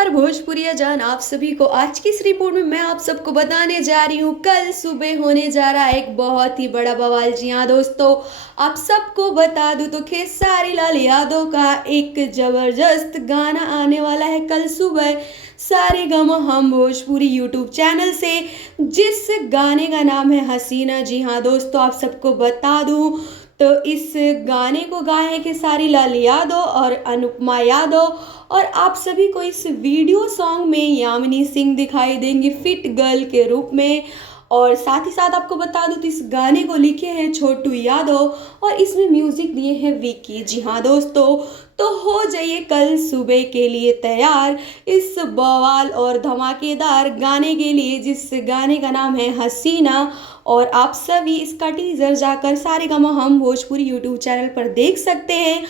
नमस्कार भोजपुरिया जान आप सभी को। आज की इस रिपोर्ट में मैं आप सबको बताने जा रही हूँ कल सुबह होने जा रहा है एक बहुत ही बड़ा बवाल। जी हाँ दोस्तों, आप सबको बता दूँ तो खेसारी लाल यादव का एक जबरदस्त गाना आने वाला है कल सुबह सारेगामा हम भोजपुरी यूट्यूब चैनल से, जिस गाने का नाम है हसीना। जी हाँ दोस्तों, आप सबको बता दूँ तो इस गाने को गाए हैं खेसारी लाल यादव और अनुपमा यादव, और आप सभी को इस वीडियो सॉन्ग में यामिनी सिंह दिखाई देंगी फिट गर्ल के रूप में। और साथ ही साथ आपको बता दूं तो इस गाने को लिखे हैं छोटू यादव और इसमें म्यूजिक दिए हैं विकी। जी हाँ दोस्तों, तो हो जाइए कल सुबह के लिए तैयार इस बवाल और धमाकेदार गाने के लिए, जिस गाने का नाम है हसीना। और आप सभी इसका टीजर जाकर सारेगामा हम भोजपुरी यूट्यूब चैनल पर देख सकते हैं।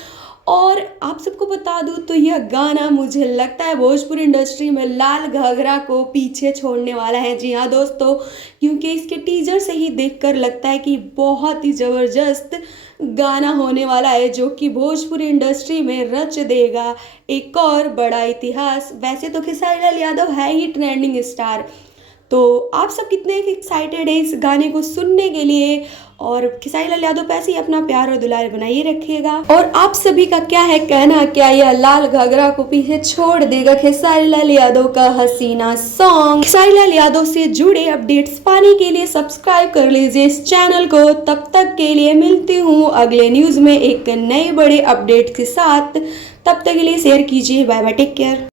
और आप सबको बता दूं तो यह गाना मुझे लगता है भोजपुरी इंडस्ट्री में लाल घाघरा को पीछे छोड़ने वाला है। जी हाँ दोस्तों, क्योंकि इसके टीजर से ही देखकर लगता है कि बहुत ही ज़बरदस्त गाना होने वाला है, जो कि भोजपुरी इंडस्ट्री में रच देगा एक और बड़ा इतिहास। वैसे तो खेसारी लाल यादव है ही ट्रेंडिंग स्टार, तो आप सब कितने एक्साइटेड है इस गाने को सुनने के लिए। और खेसारी लाल यादव पे ऐसे ही अपना प्यार और दुलार बनाइए रखिएगा। और आप सभी का क्या है कहना, क्या यह लाल घाघरा को पीछे छोड़ देगा खेसारी लाल यादव का हसीना सॉन्ग? खेसारी लाल यादव से जुड़े अपडेट्स पाने के लिए सब्सक्राइब कर लीजिए इस चैनल को। तब तक के लिए मिलती हूँ अगले न्यूज में एक नए बड़े अपडेट के साथ। तब तक के लिए शेयर कीजिए। Bye bye, take care.